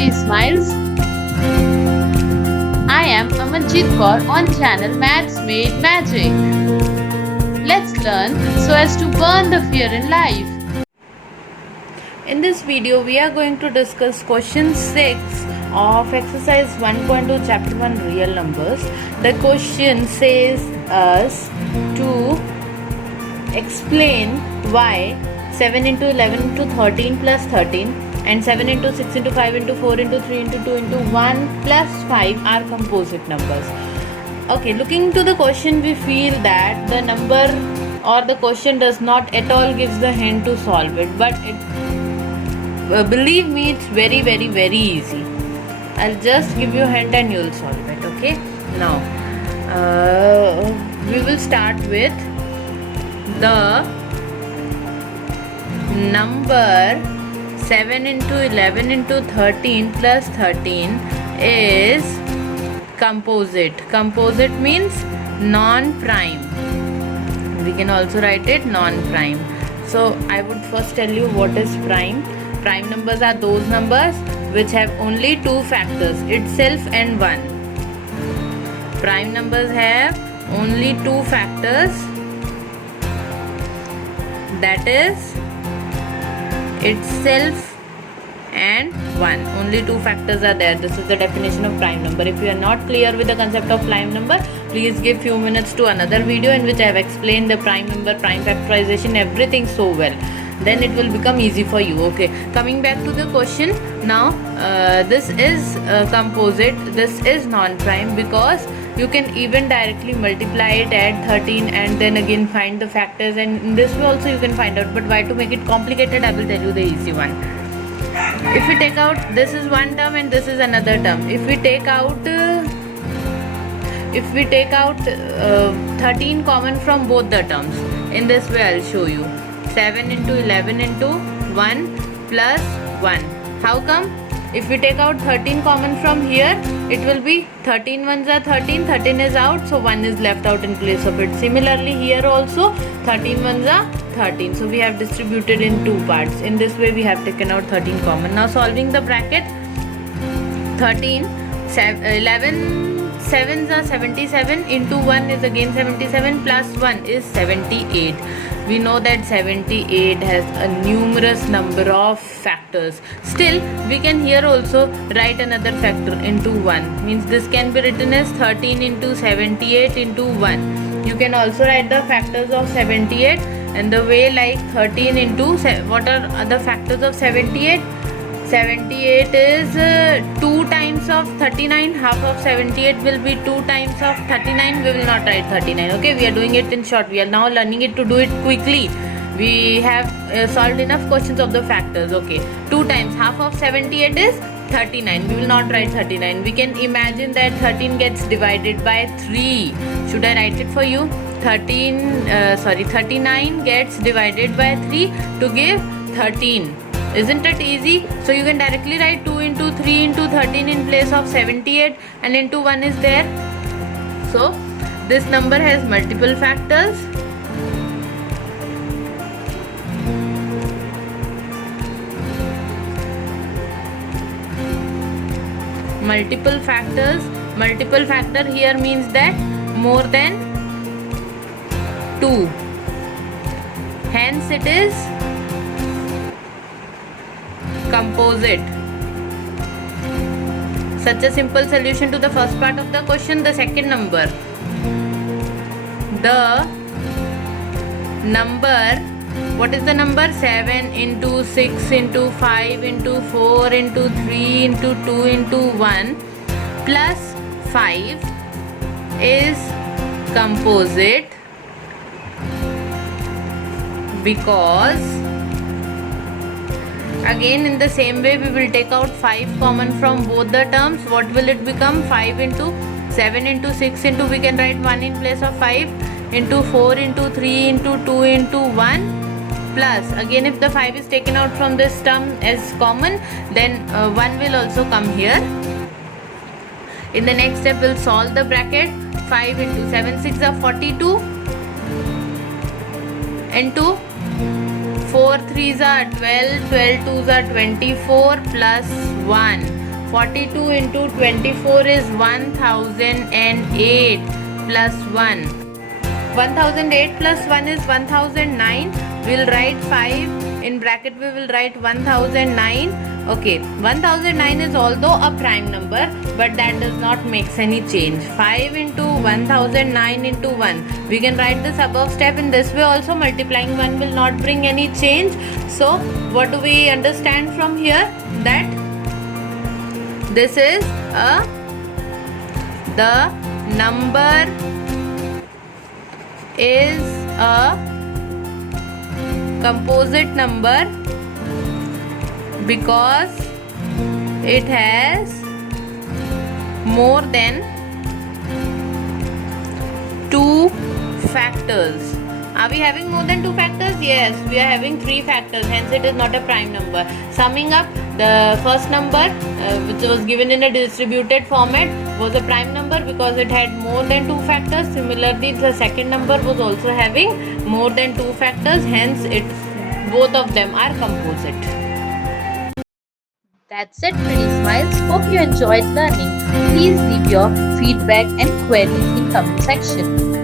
She Smiles. I am Amanjit Kaur on channel Maths Made Magic. Let's learn so as to burn the fear in life. In this video, we are going to discuss question 6 of exercise 1.2 chapter 1 real numbers. The question says us to explain why 7 into 11 into 13 plus 13 and 7 into 6 into 5 into 4 into 3 into 2 into 1 plus 5 are composite numbers. Okay, looking into the question, we feel that the number or the question does not at all gives the hint to solve it, but believe me, it's very easy. I'll just give you a hint and you'll solve it. Okay, now we will start with the number 7 into 11 into 13 plus 13 is composite. Composite means non-prime. We can also write it non-prime. So I would first tell you what is prime. Prime numbers are those numbers which have only two factors, itself and 1. Prime numbers have only two factors, that is itself and 1. Only two factors are there. This is the definition of prime number. If you are not clear with the concept of prime number, please give few minutes to another video in which I have explained the prime number, prime factorization, everything so well. Then it will become easy for you. Okay, coming back to the question now, this is composite, this is non-prime, because you can even directly multiply it, add 13 and then again find the factors, and in this way also you can find out. But why to make it complicated, I will tell you the easy one. If we take out, this is one term and this is another term. If we take out 13 common from both the terms, in this way I'll show you. 7 into 11 into 1 plus 1. How come? If we take out 13 common from here, it will be 13 ones are 13, 13 is out, so 1 is left out in place of it. Similarly here also 13 ones are 13, so we have distributed in two parts. In this way we have taken out 13 common. Now solving the bracket, 13, 11 sevens are 77, into 1 is again 77, plus 1 is 78. We know that 78 has a numerous number of factors. Still, we can here also write another factor into 1. Means this can be written as 13 into 78 into 1. You can also write the factors of 78 and the way like 13 into, what are the factors of 78? 78 is 2 times of 39. Half of 78 will be 2 times of 39. We will not write 39. Okay, we are doing it in short. We are now learning it to do it quickly. We have solved enough questions of the factors. Okay, 2 times half of 78 is 39. We will not write 39. We can imagine that 13 gets divided by 3. Should I write it for you? 39 gets divided by 3 to give 13. Isn't it easy? So you can directly write 2 into 3 into 13 in place of 78, and into 1 is there. So this number has multiple factors. Multiple factors. Multiple factor here means that more than 2. Hence it is composite. Such a simple solution to the first part of the question. The second number, the number, what is the number? 7 into 6 into 5 into 4 into 3 into 2 into 1 plus 5 is composite because, again in the same way we will take out 5 common from both the terms. What will it become? 5 into 7 into 6 into, we can write 1 in place of 5, into 4 into 3 into 2 into 1 plus, again if the 5 is taken out from this term as common, then 1 will also come here. In the next step we'll solve the bracket. 5 into 7 6 are 42 into 4 3s are 12, 12 2s are 24 plus 1. 42 into 24 is 1008 plus 1. 1008 plus 1 is 1009. We'll write 5 in bracket. We will write 1009. Okay, 1009 is although a prime number, but that does not makes any change. 5 into 1009 into 1. We can write this above step in this way also. Multiplying 1 will not bring any change. So what do we understand from here? That this is the number is a composite number because it has more than 2 factors. Are we having more than 2 factors? Yes, we are having 3 factors, hence it is not a prime number. Summing up, the first number which was given in a distributed format was a prime number because it had more than 2 factors. Similarly, the second number was also having more than 2 factors, hence both of them are composite. That's it, Pretty Smiles. Hope you enjoyed learning. Please leave your feedback and queries in comment section.